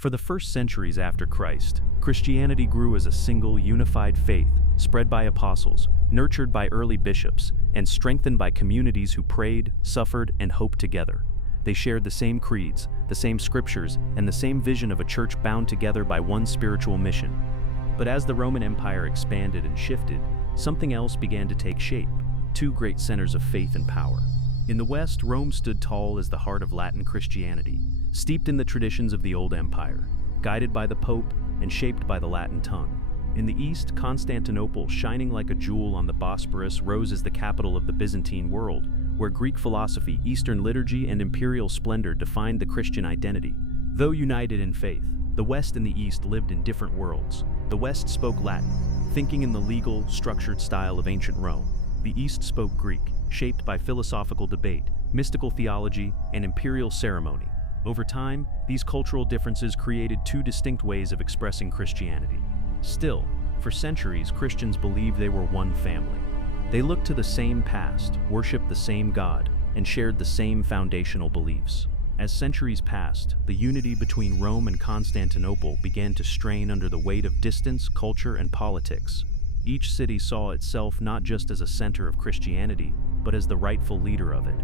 For the first centuries after Christ, Christianity grew as a single, unified faith, spread by apostles, nurtured by early bishops, and strengthened by communities who prayed, suffered, and hoped together. They shared the same creeds, the same scriptures, and the same vision of a church bound together by one spiritual mission. But as the Roman Empire expanded and shifted, something else began to take shape: two great centers of faith and power. In the West, Rome stood tall as the heart of Latin Christianity, steeped in the traditions of the Old Empire, guided by the Pope and shaped by the Latin tongue. In the East, Constantinople, shining like a jewel on the Bosporus, rose as the capital of the Byzantine world, where Greek philosophy, Eastern liturgy, and imperial splendor defined the Christian identity. Though united in faith, the West and the East lived in different worlds. The West spoke Latin, thinking in the legal, structured style of ancient Rome. The East spoke Greek, shaped by philosophical debate, mystical theology, and imperial ceremony. Over time, these cultural differences created two distinct ways of expressing Christianity. Still, for centuries, Christians believed they were one family. They looked to the same past, worshiped the same God, and shared the same foundational beliefs. As centuries passed, the unity between Rome and Constantinople began to strain under the weight of distance, culture, and politics. Each city saw itself not just as a center of Christianity, but as the rightful leader of it.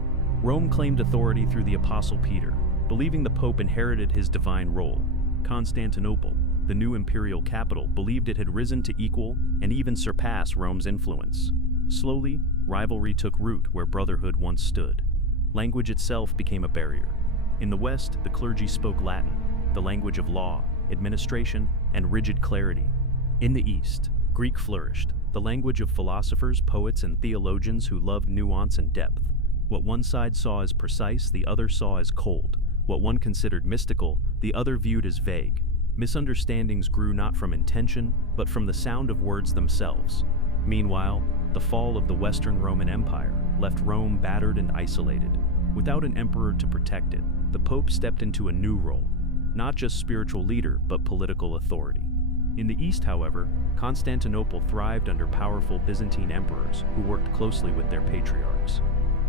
Rome claimed authority through the Apostle Peter, believing the Pope inherited his divine role. Constantinople, the new imperial capital, believed it had risen to equal and even surpass Rome's influence. Slowly, rivalry took root where brotherhood once stood. Language itself became a barrier. In the West, the clergy spoke Latin, the language of law, administration, and rigid clarity. In the East, Greek flourished, the language of philosophers, poets, and theologians who loved nuance and depth. What one side saw as precise, the other saw as cold. What one considered mystical, the other viewed as vague. Misunderstandings grew not from intention, but from the sound of words themselves. Meanwhile, the fall of the Western Roman Empire left Rome battered and isolated. Without an emperor to protect it, the Pope stepped into a new role, not just spiritual leader, but political authority. In the East, however, Constantinople thrived under powerful Byzantine emperors who worked closely with their patriarchs.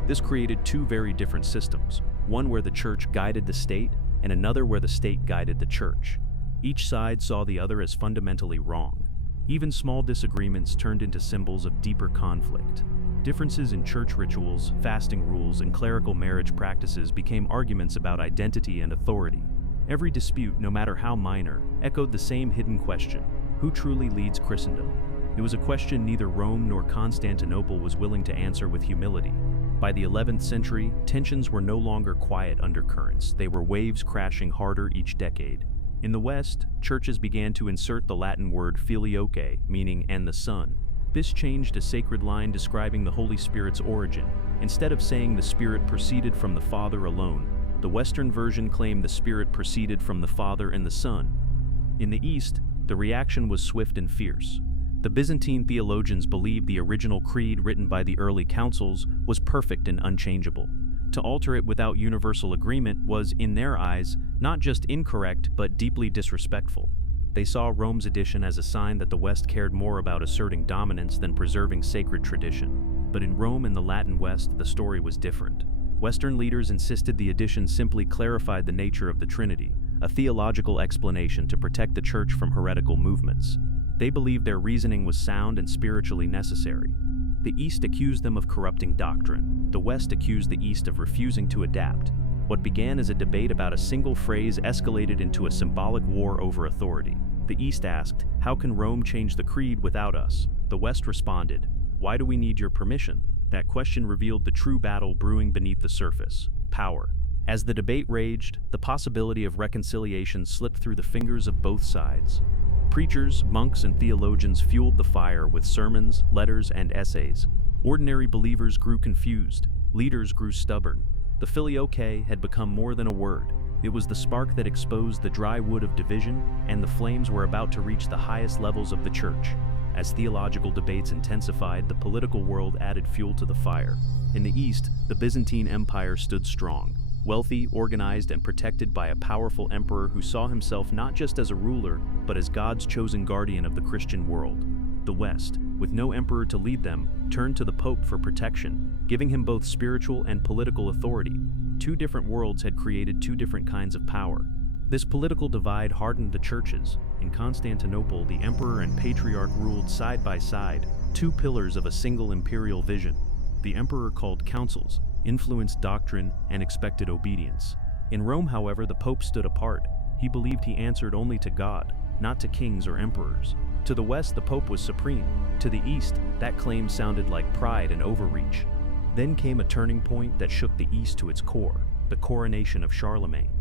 This created two very different systems, one where the church guided the state and another where the state guided the church. Each side saw the other as fundamentally wrong. Even small disagreements turned into symbols of deeper conflict. Differences in church rituals, fasting rules, and clerical marriage practices became arguments about identity and authority. Every dispute, no matter how minor, echoed the same hidden question: who truly leads Christendom? It was a question neither Rome nor Constantinople was willing to answer with humility. By the 11th century, tensions were no longer quiet undercurrents. They were waves crashing harder each decade. In the West, churches began to insert the Latin word Filioque, meaning "and the Son." This changed a sacred line describing the Holy Spirit's origin. Instead of saying the Spirit proceeded from the Father alone, the Western version claimed the Spirit proceeded from the Father and the Son. In the East, the reaction was swift and fierce. The Byzantine theologians believed the original creed written by the early councils was perfect and unchangeable. To alter it without universal agreement was, in their eyes, not just incorrect but deeply disrespectful. They saw Rome's addition as a sign that the West cared more about asserting dominance than preserving sacred tradition. But in Rome and the Latin West, the story was different. Western leaders insisted the addition simply clarified the nature of the Trinity, a theological explanation to protect the Church from heretical movements. They believed their reasoning was sound and spiritually necessary. The East accused them of corrupting doctrine. The West accused the East of refusing to adapt. What began as a debate about a single phrase escalated into a symbolic war over authority. The East asked, "How can Rome change the creed without us?" The West responded, "Why do we need your permission?" That question revealed the true battle brewing beneath the surface: power. As the debate raged, the possibility of reconciliation slipped through the fingers of both sides. Preachers, monks, and theologians fueled the fire with sermons, letters, and essays. Ordinary believers grew confused. Leaders grew stubborn. The Filioque had become more than a word. It was the spark that exposed the dry wood of division, and the flames were about to reach the highest levels of the church. As theological debates intensified, the political world added fuel to the fire. In the East, the Byzantine Empire stood strong, wealthy, organized, and protected by a powerful emperor who saw himself not just as a ruler, but as God's chosen guardian of the Christian world. The West, with no emperor to lead them, turned to the Pope for protection, giving him both spiritual and political authority. Two different worlds had created two different kinds of power. This political divide hardened the churches. In Constantinople, the emperor and patriarch ruled side by side, two pillars of a single imperial vision. The emperor called councils, influenced doctrine, and expected obedience. In Rome, however, the pope stood apart. He believed he answered only to God, not to kings or emperors. To the west, the pope was supreme. To the east, that claim sounded like pride and overreach. Then came a turning point that shook the east to its core, the coronation of Charlemagne.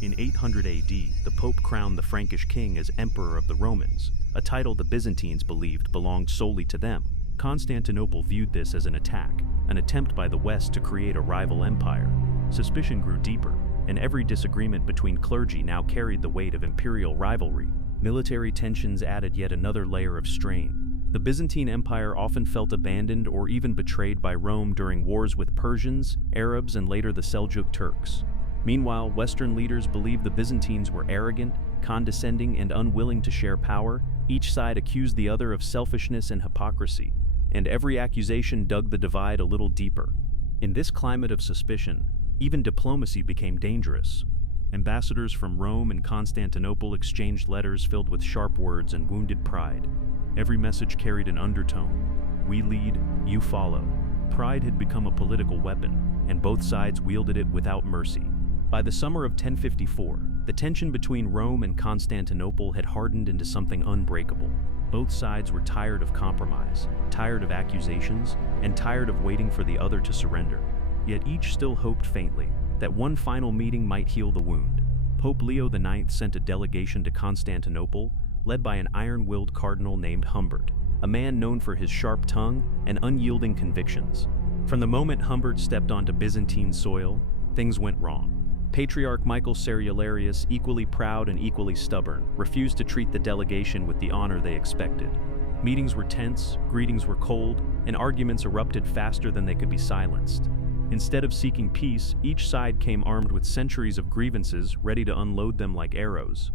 In 800 AD, the Pope crowned the Frankish king as Emperor of the Romans, a title the Byzantines believed belonged solely to them. Constantinople viewed this as an attack, an attempt by the West to create a rival empire. Suspicion grew deeper, and every disagreement between clergy now carried the weight of imperial rivalry. Military tensions added yet another layer of strain. The Byzantine Empire often felt abandoned or even betrayed by Rome during wars with Persians, Arabs, and later the Seljuk Turks. Meanwhile, Western leaders believed the Byzantines were arrogant, condescending, and unwilling to share power. Each side accused the other of selfishness and hypocrisy, and every accusation dug the divide a little deeper. In this climate of suspicion, even diplomacy became dangerous. Ambassadors from Rome and Constantinople exchanged letters filled with sharp words and wounded pride. Every message carried an undertone: we lead, you follow. Pride had become a political weapon, and both sides wielded it without mercy. By the summer of 1054, the tension between Rome and Constantinople had hardened into something unbreakable. Both sides were tired of compromise, tired of accusations, and tired of waiting for the other to surrender. Yet each still hoped faintly that one final meeting might heal the wound. Pope Leo IX sent a delegation to Constantinople, led by an iron-willed cardinal named Humbert, a man known for his sharp tongue and unyielding convictions. From the moment Humbert stepped onto Byzantine soil, things went wrong. Patriarch Michael Cerularius, equally proud and equally stubborn, refused to treat the delegation with the honor they expected. Meetings were tense, greetings were cold, and arguments erupted faster than they could be silenced. Instead of seeking peace, each side came armed with centuries of grievances, ready to unload them like arrows.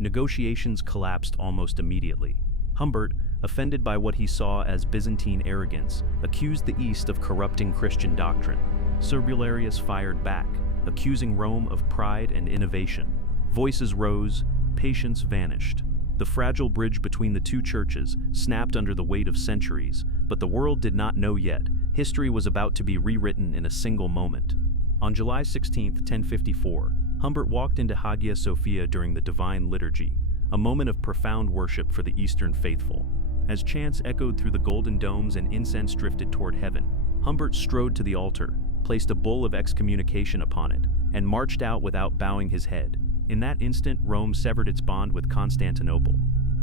Negotiations collapsed almost immediately. Humbert, offended by what he saw as Byzantine arrogance, accused the East of corrupting Christian doctrine. Cerularius fired back, accusing Rome of pride and innovation. Voices rose, patience vanished. The fragile bridge between the two churches snapped under the weight of centuries, but the world did not know yet. History was about to be rewritten in a single moment. On July 16, 1054, Humbert walked into Hagia Sophia during the Divine Liturgy, a moment of profound worship for the Eastern faithful. As chants echoed through the golden domes and incense drifted toward heaven, Humbert strode to the altar, placed a bull of excommunication upon it, and marched out without bowing his head. In that instant, Rome severed its bond with Constantinople.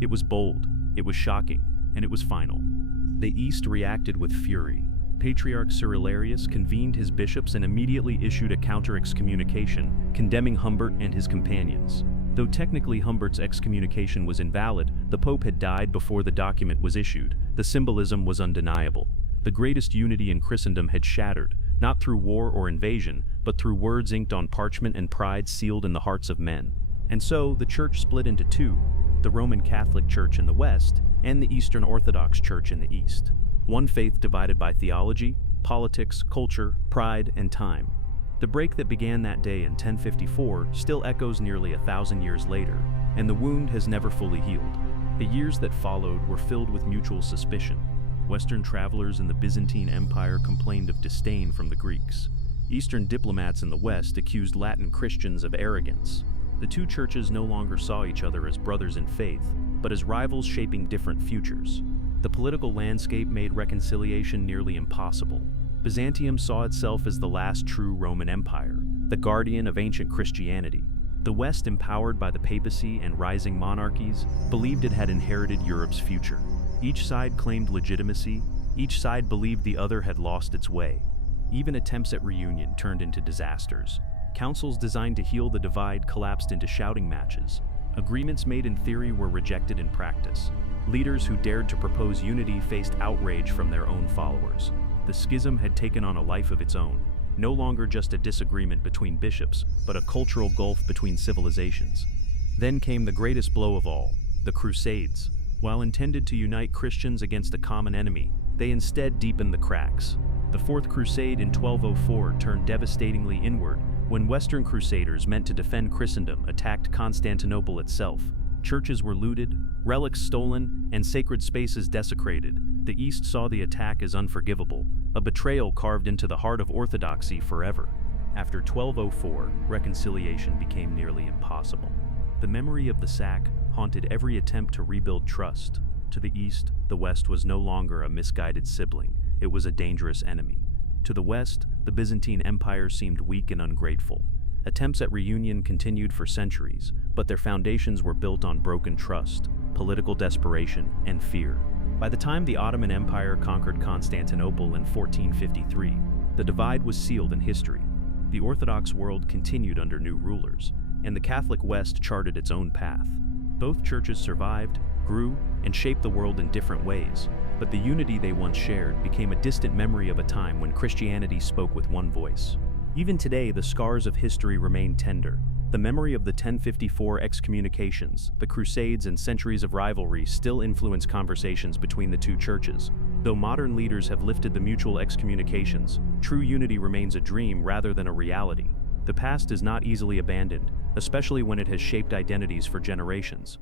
It was bold, it was shocking, and it was final. The East reacted with fury. Patriarch Cerularius convened his bishops and immediately issued a counter-excommunication, condemning Humbert and his companions. Though technically Humbert's excommunication was invalid, the Pope had died before the document was issued. The symbolism was undeniable. The greatest unity in Christendom had shattered, not through war or invasion, but through words inked on parchment and pride sealed in the hearts of men. And so, the Church split into two, the Roman Catholic Church in the West, and the Eastern Orthodox Church in the East. One faith divided by theology, politics, culture, pride, and time. The break that began that day in 1054 still echoes nearly 1,000 years later, and the wound has never fully healed. The years that followed were filled with mutual suspicion. Western travelers in the Byzantine Empire complained of disdain from the Greeks. Eastern diplomats in the West accused Latin Christians of arrogance. The two churches no longer saw each other as brothers in faith, but as rivals shaping different futures. The political landscape made reconciliation nearly impossible. Byzantium saw itself as the last true Roman Empire, the guardian of ancient Christianity. The West, empowered by the papacy and rising monarchies, believed it had inherited Europe's future. Each side claimed legitimacy, each side believed the other had lost its way. Even attempts at reunion turned into disasters. Councils designed to heal the divide collapsed into shouting matches. Agreements made in theory were rejected in practice. Leaders who dared to propose unity faced outrage from their own followers. The schism had taken on a life of its own, no longer just a disagreement between bishops, but a cultural gulf between civilizations. Then came the greatest blow of all, the Crusades. While intended to unite Christians against a common enemy, they instead deepened the cracks. The Fourth Crusade in 1204 turned devastatingly inward, When Western crusaders meant to defend Christendom attacked Constantinople itself, churches were looted, relics stolen, and sacred spaces desecrated, the East saw the attack as unforgivable, a betrayal carved into the heart of Orthodoxy forever. After 1204, reconciliation became nearly impossible. The memory of the sack haunted every attempt to rebuild trust. To the East, the West was no longer a misguided sibling, it was a dangerous enemy. To the West, the Byzantine Empire seemed weak and ungrateful. Attempts at reunion continued for centuries, but their foundations were built on broken trust, political desperation, and fear. By the time the Ottoman Empire conquered Constantinople in 1453, the divide was sealed in history. The Orthodox world continued under new rulers, and the Catholic West charted its own path. Both churches survived, grew, and shaped the world in different ways, but the unity they once shared became a distant memory of a time when Christianity spoke with one voice. Even today, the scars of history remain tender. The memory of the 1054 excommunications, the Crusades, and centuries of rivalry still influence conversations between the two churches. Though modern leaders have lifted the mutual excommunications, true unity remains a dream rather than a reality. The past is not easily abandoned, especially when it has shaped identities for generations.